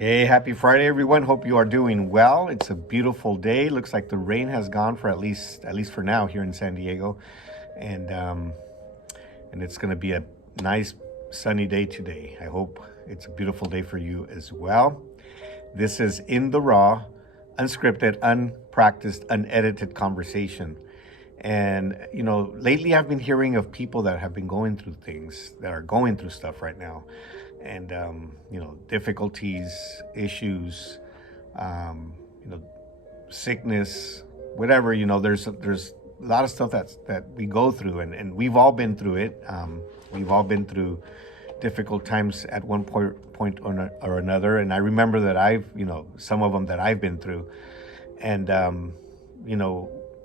Hey, happy Friday, everyone. Hope you are doing well. It's a beautiful day. Looks like the rain has gone for at least for now here in San Diego, and it's going to be a nice sunny day today. I hope it's a beautiful day for you as well. This is In the Raw, unscripted, unpracticed, unedited conversation. And lately I've been hearing of people that have been going through things, that are going through stuff right now, and difficulties, issues, um, you know, sickness, whatever. There's a lot of stuff that we go through, and we've all been through it. We've all been through difficult times at one point or another. And I remember that some of them that I've been through. And,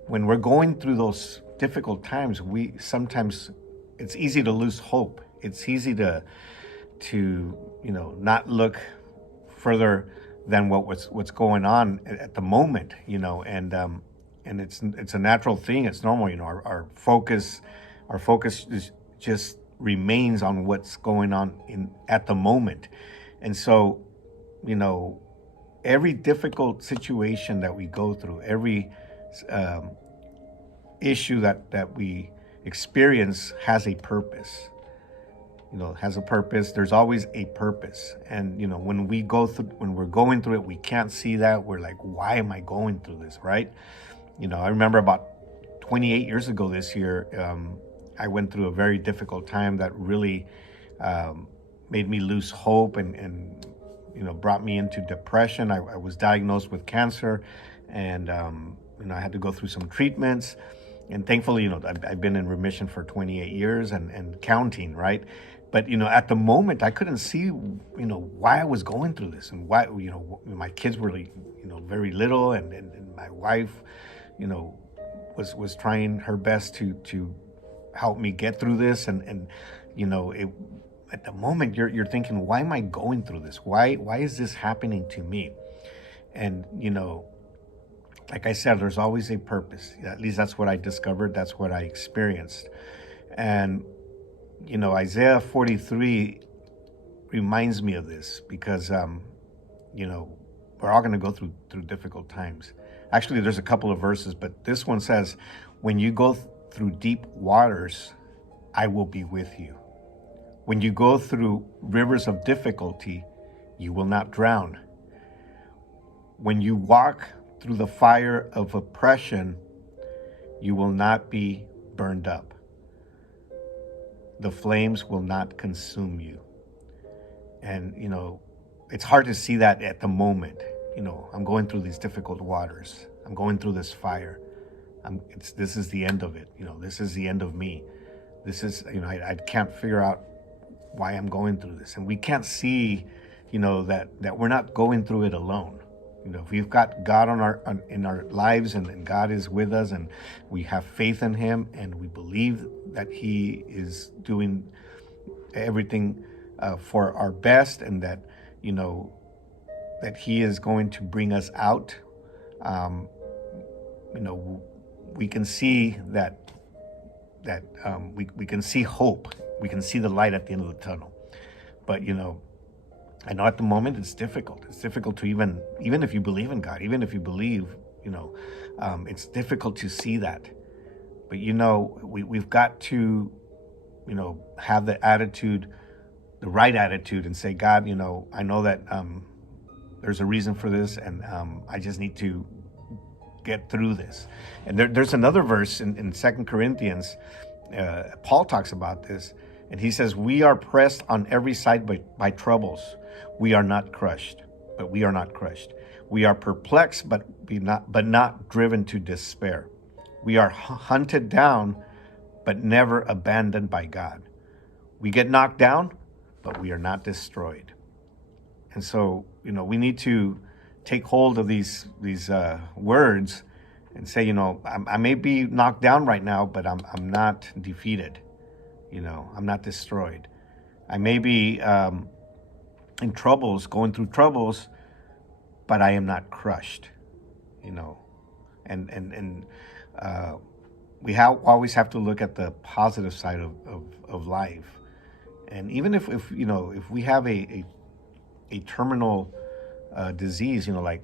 when we're going through those difficult times, it's easy to lose hope. It's easy to not look further than what's going on at the moment, and it's a natural thing. It's normal. Our focus is just remains on what's going on in at the moment. And so, you know every difficult situation that we go through, every um, issue that we experience has a purpose. Has a purpose. There's always a purpose. And when we're going through it, we can't see that. We're like, why am I going through this, right? I remember about 28 years ago this year, I went through a very difficult time that really made me lose hope, and brought me into depression. I was diagnosed with cancer, and I had to go through some treatments. And thankfully, I've been in remission for 28 years and counting, right? But at the moment, I couldn't see why I was going through this, and why my kids were very little, and my wife you know was trying her best to help me get through this. And it, at the moment, you're thinking, why am I going through this? Why is this happening to me? And like I said, there's always a purpose. At least that's what I discovered. That's what I experienced. And Isaiah 43 reminds me of this, because we're all going to go through difficult times. Actually, there's a couple of verses, but this one says, when you go through deep waters, I will be with you. When you go through rivers of difficulty, you will not drown. When you walk through the fire of oppression, you will not be burned up. The flames will not consume you. And, it's hard to see that at the moment. I'm going through these difficult waters. I'm going through this fire. This is the end of it. This is the end of me. This is, I can't figure out why I'm going through this. And we can't see, that we're not going through it alone. If we've got God in our lives, and God is with us, and we have faith in Him, and we believe that He is doing everything for our best, and that that He is going to bring us out. We can see we can see hope. We can see the light at the end of the tunnel. But I know at the moment it's difficult. It's difficult to even if you believe in God, even if you believe, it's difficult to see that. But we've got to, have the attitude, the right attitude, and say, God, I know that there's a reason for this, and I just need to get through this. And there's another verse in 2 Corinthians. Paul talks about this, and he says, we are pressed on every side by troubles. We are not crushed, but we are not crushed. We are perplexed, but not driven to despair. We are hunted down, but never abandoned by God. We get knocked down, but we are not destroyed. And so, we need to take hold of these words and say, I may be knocked down right now, but I'm not defeated. I'm not destroyed. I may be in troubles, going through troubles, but I am not crushed. And we always have to look at the positive side of life. And even if we have a terminal disease. Like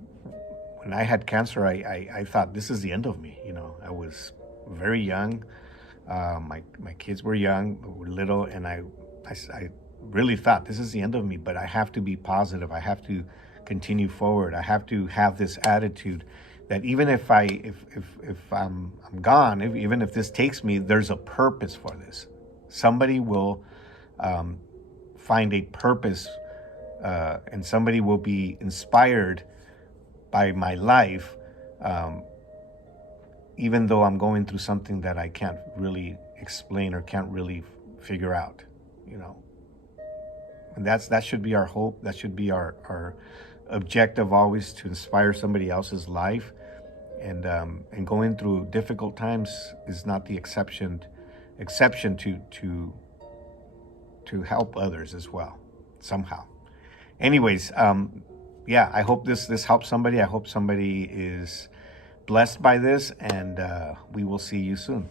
when I had cancer, I thought this is the end of me. I was very young. My kids were young, were little, and I really thought this is the end of me. But I have to be positive. I have to continue forward. I have to have this attitude that even if I'm gone, even if this takes me, there's a purpose for this. Somebody will find a purpose, and somebody will be inspired by my life, even though I'm going through something that I can't really explain or can't really figure out. And that should be our hope. That should be our objective, always to inspire somebody else's life. And going through difficult times is not the exception to help others as well, somehow. Anyways, yeah, I hope this helps somebody. I hope somebody is blessed by this, and we will see you soon.